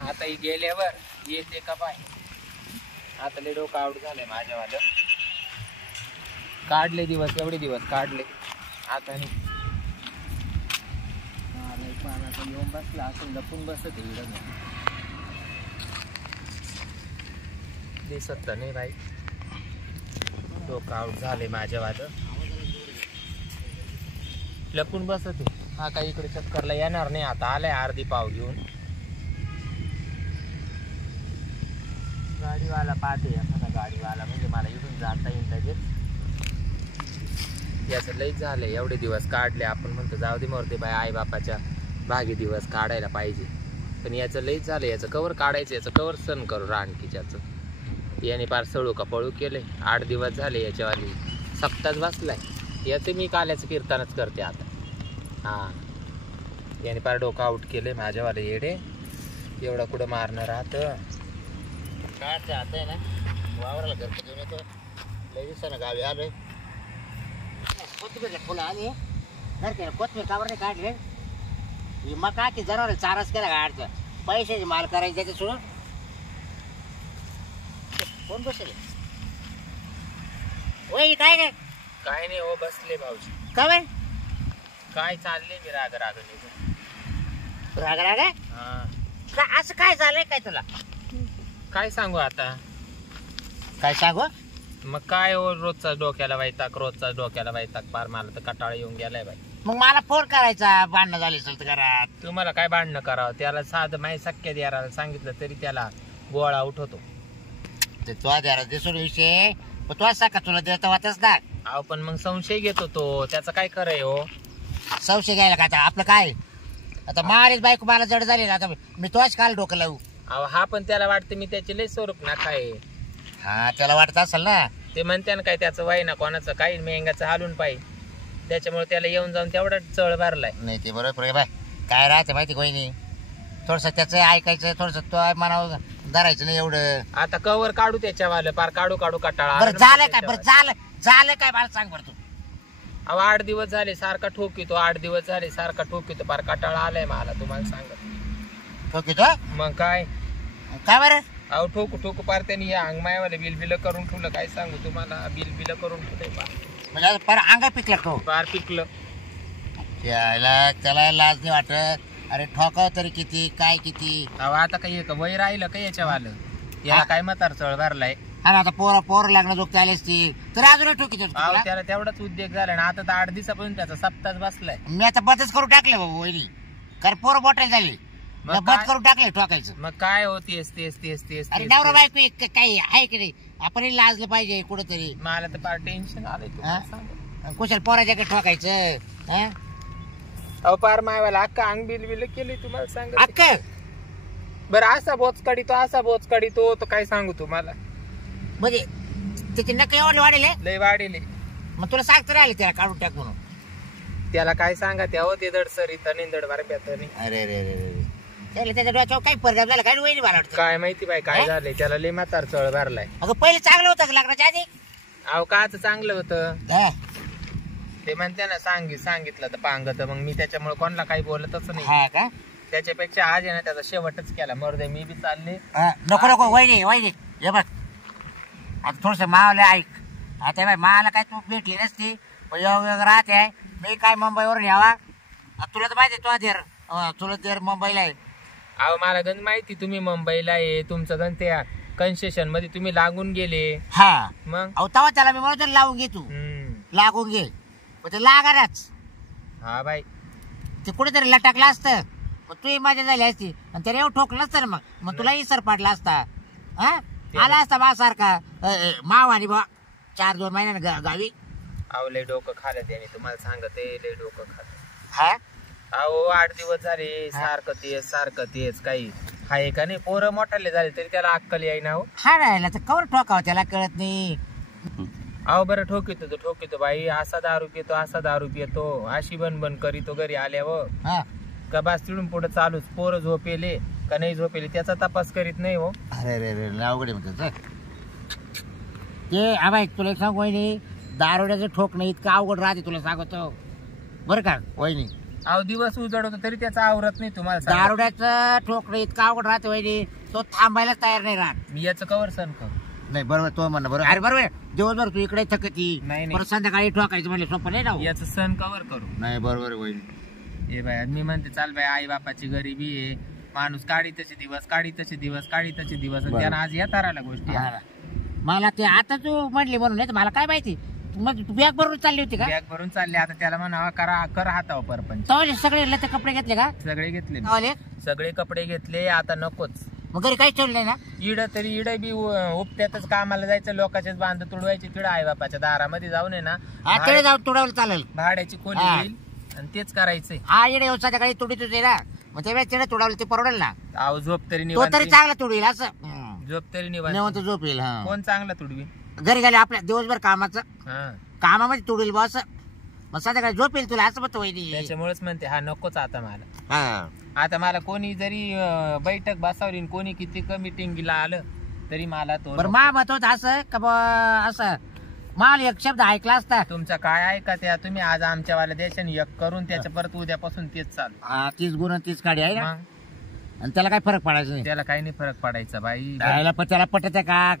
आता ही गेल्यावर येते का पाय. आता लय डोकं आउट झालंय माझ्यावालं. काढले दिवस, एवढे दिवस काढले. आता नाही पाण्याचा येऊन बसला असं लपून बसत दिसत तर नाही बाई. डोकं आउट झाले माझ्यावालं. लपून बसत हा काही इकडे चक्करला येणार नाही. आता आलाय अर्धी पाव घेऊन. गाडीवाला पाहते एखादा गाडीवाला, म्हणजे मला इथून जाता येईल लगेच. याचं लईच झालंय. एवढे दिवस काढले आपण म्हणतो जाऊ दे मरते बाय, आई बापाच्या भागी दिवस काढायला पाहिजे. पण याचं लईच झालं. याचं कवर काढायचं, याचं कवर सण करू रानकीच्याचं. याने पार सळू का पळू केले. 8 दिवस झाले याच्यावाली सप्ताच बसलाय. याचं मी काल्याचं कीर्तनच करते आता. हां, याने पार डोकं आउट केले माझ्यावाले येडे. एवढा कुठं मारणं राहतं. काढते आता आहे ना, वावराला घर घेऊन येतो. लई दिवसानं गावी आलोय. कोथिंबीरला फुलं आली घर केलं. कोथिंबीर कावर नाही काढले. मग काय की जनावर चाराच केला गाडचं. पैशाचे माल करायचे त्याच्या सोडून. कोण बसले वय काय काय काय नाही हो, बसले भाऊजी. काय काय चालले मी राग राग राग राग हा. असं काय झालंय काय तुला? काय सांगू आता. काय सांगू मग काय हो, रोजचा डोक्याला वैताग, रोजचा डोक्याला वैताग. पार मला तर कटाळा येऊन गेलाय बाई. मग मला फोन करायचा. भांडणं झाली असेल तर घरात. तुम्हाला काय भांडणं करावं. त्याला साधं माही सख्या द्यायला सांगितलं तरी त्याला गोळा उठवतो. ते तुझ्या द्यारा दिसून विषय पण तुला सांग का तुला देत वाटच ना. अहो पण मग संशय घेतो तो. त्याचं काय खरंय हो. संशय घ्यायला का आता आपलं काय. आता मारेच बायको मला जड झाली ना. आता मी तुझ्याच काल डोकं लावू. अहो हा पण त्याला वाटतं मी त्याचे लय स्वरूप ना काय. हा त्याला वाटत असेल ना. ते म्हणते ना काय त्याचं वाय ना कोणाचं काही मेंगाचं हालून पाहिजे. त्याच्यामुळे त्याला येऊन जाऊन तेवढा चळ भरलाय. नाही ते बरोबर बाय. काय राहते माहिती कोणी थोडस त्याचं ऐकायचं. थोडस तो मनावर धरायचं नाही एवढं. आता कवर काढू त्याच्यावालं. पार काढू काढू कटाळा. बरं झालं काय. बरं झालं काय मला सांग बरं तू. अहो 8 दिवस झाले सारखा ठोकितो. 8 दिवस झाले सारखा ठोकितो. पार कटाळा आलाय मला तुम्हाला सांगत. ठोकितो मग काय काय बरं. अहो ठोकू ठोकू पार त्यांनी या अंगमायावाले बिल करून ठेवलं. काय सांगू तुम्हाला. बिल करून ठेवलंय पार. म्हणजे पर अंगा पिकला तो पार पिकलं. त्याला लाज नाही वाटत. अरे ठोकाव तरी किती काय किती. अहो आता काही वय राहिलं का याच्यावालं. याला काय म्हातार चळ भरलाय. हा आता पोर लागणं जोग त्यालाच ती तर अजून ठोकीतो. त्याला तेवढाच उद्योग झाला ना. आता तर 8 दिवसापासून त्याचा सप्ताच बसलाय. मी आता बदच करून टाकले बाबा वहिनी. कारण पोरं बोटायला झाली. बंद करून टाकले ठोकायचं. मग काय होतीस तेच. अरे नवरा बायको काही आहे की नाही. आपण लाजलं पाहिजे कुठंतरी. मला तर फार टेन्शन आलंय. कुशल पोराच्या ठोकायचं. अहो पार मायवाला अक्का अंग बिल केली तुम्हाला सांग. अक्का बरं असा बोच काढितो तो काय सांगू तुम्हाला. म्हणजे त्याची नका एवढे वाढेल लय वाढेले. मग तुला सांगतो राहिले त्याला काढून टाक म्हणून. त्याला काय सांगा त्या होते दडसर इथं निंदड बारप्यात. अरे रे रे त्याला त्याच्या डोक्यावर काही परिणाम झाला काय वहिनी मला वाटतं. काय माहिती बाई काय झालंय. त्याला लय म्हातार चळ भरलाय. अगं पहिले चांगलं होतं लग्नाच्या आधी. अहो काच चांगलं होतं. हा ते म्हणते ना सांगितलं तर पांगत. मग मी त्याच्यामुळे कोणाला काही बोलतच नाही. हा का त्याच्यापेक्षा आज आहे ना त्याचा शेवटच केला. मरुदे मी बी चालले. नको वहिनी हे बघ आता थोडस मावलं ऐक. आता बाई मला काय तू भेटली नसती राहते. मी काय मुंबईवरून यावा. तुला तर माहिती तुला देर मुंबईला आहे. अहो मला गण माहिती तुम्ही मुंबईला आहे. तुमचं गण त्या कन्सेशन मध्ये तुम्ही लागून गेले. हा मग अहो तेव्हा त्याला मी म्हणतो लावून घे तू. लागून घे पण ते लागारच. हा बाई ते कुठेतरी लटकलं असतं. तू मजा झाली असती आणि त्याला एवढं ठोकलं नसतं ना. मग तुला इसर पाडला असता. हा आला असता बा सारखा माव आणि बा 4-2 महिन्यानं गावी. अहो लय डोकं खाल्लं त्याने तुम्हाला सांगते. लय डोकं खाल्लं. हा अहो 8 दिवस झाले सारखं तेच काही हाय का नाही. पोरं मोठाले झाले तरी त्याला अक्कल येईना हो. हा राहिला तर कवर ठोकावं त्याला कळत नाही. अहो बरं ठोकितो बाई. असा दारू पितो अशी बन करीतो घरी आल्यावर. का बास तिडून पुढे चालूच. पोरं झोपेले का नाही झोपेले त्याचा तपास करीत नाही हो. अरे रे रे अवघड म्हणतो ते. आबाई तुला सांग वहिनी दारोड्याचं ठोक नाही इतकं अवघड राहते तुला सांगतो बरं का वहिनी. अहो दिवस उजडवतो तरी त्याचा आवरत नाही तुम्हाला सांगतो. दारुड्याचं ठोकणं इतकं अवघड राहतं वहिनी, तो थांबायलाच तयार नाही राहत. मी याचं कवर सण करू. नाही बरोबर तो म्हणणं बरोबर. अरे बरोबर दिवसभर तू इकडे थकती, नाही, नाही. परत संध्याकाळी ठोकायचं म्हणले सोपं नाही ना हो. याचं सण कवर करू. नाही बरोबर आहे वहिनी. हे बाय मी म्हणते चाल बाय आई बापाची गरिबी आहे, माणूस काढी तसे दिवस काढी तसे दिवस काढी तसे दिवस आणि बरोबर. त्यानं आज येता राहिला गोष्टी. हा ना. मला ते आता तू म्हणली म्हणून, नाही तर मला काय माहिती. मग तू बॅग बरोबर चालली होती का? बॅग भरून चालले आता त्याला म्हणावा करा कर हातावर परपंच. तवाले सगळे लते कपडे घेतले का? सगळे घेतले मी. तवाले सगळे कपडे घेतले आता नकोच. मग घरी काही ठेवलं नाही ना? इड तरी इड बी उपत्यातच कामाला जायचं, लोकांचेच बांध तुडवायचे तिड आई बापाच्या दारामध्ये जाऊन आहे ना हा तिकडे जाऊन तुडवलं चालेल. भाड्याची खोली हा. येईल आणि तेच करायचंय. हा इकडे येऊन संध्याकाळी तुडी तुझे ना, मग त्या वेळेस तिकडे तुडवलं ते परवडेल ना. अहो झोप तरी तो निवांत तरी चांगला तुडवील असं. झोप तरी निवांत. निवंत झोप येईल. हा कोण चांगला तुडवी. घरी गेले आपल्या दिवसभर कामाचं, हा कामामध्ये तुडील बॉस, मग संध्याकाळी झोप येईल तुला असं म्हणतो वहिनी. त्याच्यामुळेच म्हणते हा नकोच आता मला. हा आता मला कोणी जरी बैठक बसवली आणि कोणी किती मीटिंगला आलं तरी मला तो बरं नको. मा मत होत असं का असं मला एक शब्द ऐकला असता. तुमचं काय ऐका त्या तुम्ही आज आमच्यावाल्या देशाने एक करून त्याच्या परत उद्यापासून तेच चालू. हा 30 गुण 30 काढी आहे ना, मग आणि त्याला काय फरक पडायचा नाही. त्याला काही नाही फरक पडायचा बाई. त्याला पण त्याला पटत आहे का?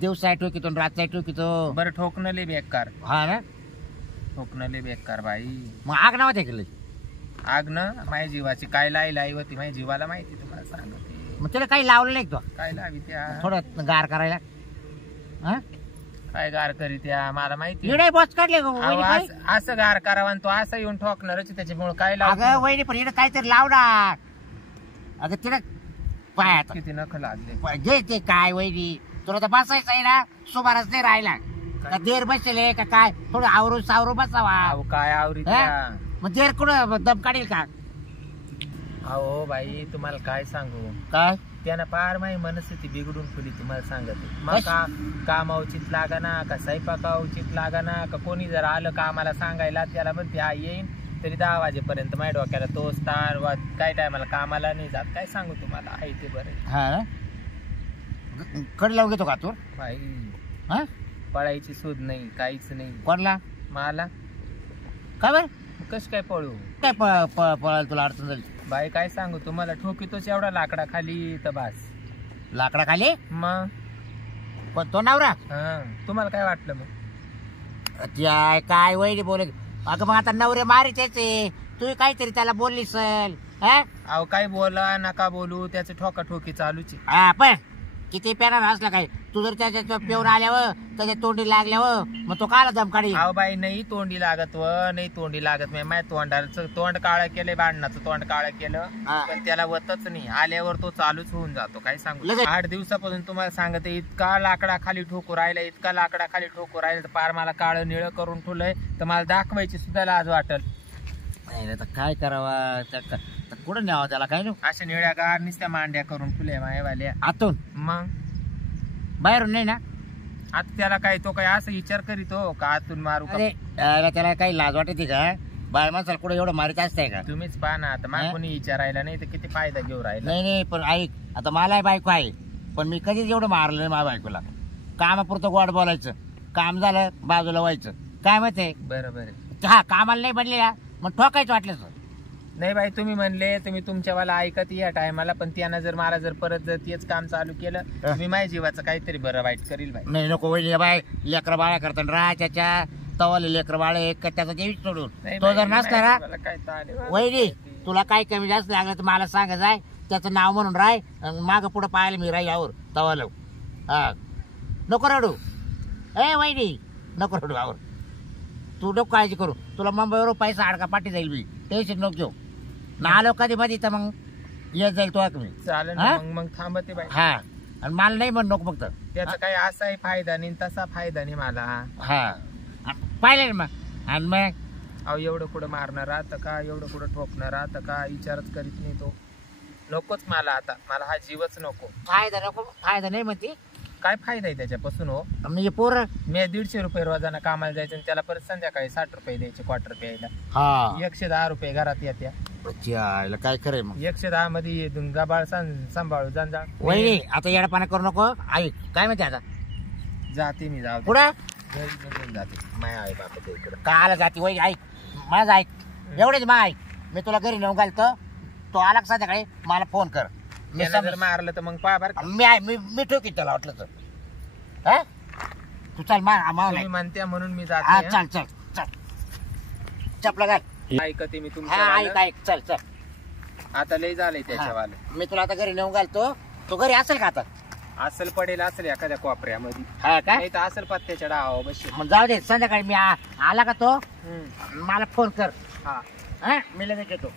दिवसा ठोकितो रातचा ठोकितो. बरं ठोकणं लय बेकार. हा ना, ठोकणं लय बेकार बाई. मग आग नाव केलं. आग ना माझ्या जीवाची काय लाई होती माझ्या जीवाला माहिती तुम्हाला सांगते. मग त्याला काही लावलं नाही तो काय लावी त्या थोडं गार करायला. हा काय गार करी त्या मला माहिती. इडे बॉस काढले का अहो, वहिनी काही? असं गार करावा आणि तो असं येऊन ठोकणारच त्याच्यामुळे काय अगं लाव वहिनी पण इकडे काहीतरी लावणार. अगं तिला पायात किती नख लागले. घे ते काय वहिनी, तुला तर बसायचं आहे ना, सुमारच नाही राहिला का? देर बसले का काय? थोडं आवरू सावरू बसावा. अहो काय आवरी हा? त्या. मग देर कुठं दम काढील का? अहो बाई तुम्हाला काय सांगू, काय त्यानं पार माझी मनस्थिती बिघडून ठेवली तुम्हाला सांगते. मग कशी? काम उचित लागा ना का स्वयंपाका उचित लागा ना का कोणी जर आलं कामाला सांगायला त्याला म्हणते हा येईन तरी 10 वाजेपर्यंत माझ्या डोक्याला तोच तार काय टायमाला कामाला नाही जात. काय सांगू तुम्हाला आहे ते बरं. हा ना, कड लावून घेतो का तू? बाई हा पळायची शोध नाही काहीच नाही कोणला मला. काय बरं कश काय पळू काय पळायला तुला अडचण झाली? बाई काय सांगू तुम्हाला ठोकीतोच एवढा लाकडा खाली तर बास. लाकडा खाली मग पण तो नवरा हा तुम्हाला काय वाटलं मग. त्या काय वहिनी बोलत. अगं मग आता नवरे मारी त्याचे, तू काहीतरी त्याला बोलली सल. अहो काय बोला नका बोलू त्याचं ठोकाठोकी चालूच आहे. हा पण किती पेणार असला काय, तू जर त्याच्या पेऊन आल्यावर त्याच्या तोंडी लागल्यावर मग तो काला दम काढी. अहो बाई नाही तोंडी लागत नाही तोंडी लागत नाही. माझ्या तोंडाचं तोंड काळं केलंय, भांडणाचं तोंड काळं केलं हा. पण त्याला वतच नाही. आल्यावर तो चालूच होऊन जातो. काय सांगू लगेच. 8 दिवसापासून तुम्हाला सांगते इतका लाकडा खाली ठोकू राहिला इतका लाकडा खाली ठोकू राहिला तर पार मला काळं निळं करून ठेवलंय तर मला दाखवायची सुद्धा लाज वाटल. नाही तर काय करावा, कुठं न्यावा त्याला काय नाही. अशा निळ्या गार नुसत्या मांड्या करून ठेवल्या मायवाल्या. आतून मग बाहेरून नाही ना. आता त्याला काय तो काय असं विचार करीतो का आतून मारू का. अरे त्याला काही लाज वाटते का? बाय माणसाला कुठं एवढं मारित असतंय का? तुम्हीच पहा ना आता मला कोणी विचारायला नाही तर किती फायदा घेऊ राहिला. नाही पण ऐक, आता मला बायको आहे पण मी कधीच एवढं मारलं नाही माझ्या बायकोला. कामापुरतं गोड बोलायचं, काम झालं बाजूला व्हायचं. काय माहिती बरोबर आहे. हा कामाला नाही बनले ना मग ठोकायचं वाटलं. नाही बाई तुम्ही म्हणले तुम्ही तुमच्यावाला ऐकत या टायमाला पण त्यानं जर मला जर परत जर तेच काम चालू केलं मी माझ्या जीवाचं काहीतरी बरं वाईट करील बाई. नाही नको वहिनी बाय, लेकर बाळ्या करतात राच्या तवाले लेकर बाळे त्याचा जेवीच सोडून नाही तो बाई, जर नसला ना मला काय ताण आहे. वहिनी तुला काय कमी जास्त लागलं तर मला सांगा जाय, त्याचं नाव म्हणून राय माग पुढे पाहायला मी राही यावर तवाला. हा नको रडू ए वहिनी, नको रडू आवर. तू नको काळजी करू, तुला मुंबईवर पैसा अडका पाठी जाईल मी, टेन्शन नको घेऊ. ना आलो कधी मध्ये तर मग येत जाईल तो मी. चालेल ना, मग थांबते बाई. हा आणि मला नाही म्हण नको फक्त. त्याचा काही असाही फायदा नाही तसा फायदा नाही मला. हा पाहिले ना मग. आणि मग अहो एवढं कुठं मारणार राहतं का, एवढं कुठं ठोकणार राहतं का, विचारच करीत नाही तो. नकोच मला आता, मला हा जीवच नको. फायदा नको, फायदा नाही म्हणते. काय फायदा आहे त्याच्यापासून हो. म्हणजे पोर मी 150 रुपये रोजानं कामाला जायचं आणि त्याला परत संध्याकाळी 60 रुपये द्यायचे क्वार्टर प्यायला. हा 110 रुपये घरात येत्या. काय करे मग 110 मध्ये गबाळ सांभाळू जा. वहिनी आता येडापाना करू नको. ऐक काय म्हणते आता जाते मी जाऊ पुढं घरी निघून जाते. माय आहे बापा इकडं काला जाती वहिनी. ऐक माझं ऐक एवढेच मा ऐक. मी तुला घरी नेऊन घालतो. तो आला का संध्याकाळी मला फोन कर. मी त्याला जर मारलं तर मग पहा बरं का. मी ठोकीन त्याला वाटलं तर. हा तू चल मावला तुम्ही म्हणत्या म्हणून मी हा जाते. चल चल चल चपला घाल. ऐकते मी हा तुमचं ऐक ऐक चल चल. आता लय झालंय त्याच्यावालं. मी तुला आता घरी नेऊन घालतो. तो घरी असेल का आता? असल पडेल असेल एखाद्या कोपऱ्यामध्ये. हा का? नाही तर असेल पत्त्याच्या डावा बशी. मग जाऊ दे संध्याकाळी मी आला का तो मला फोन कर. हा हा मी लगेच येतो.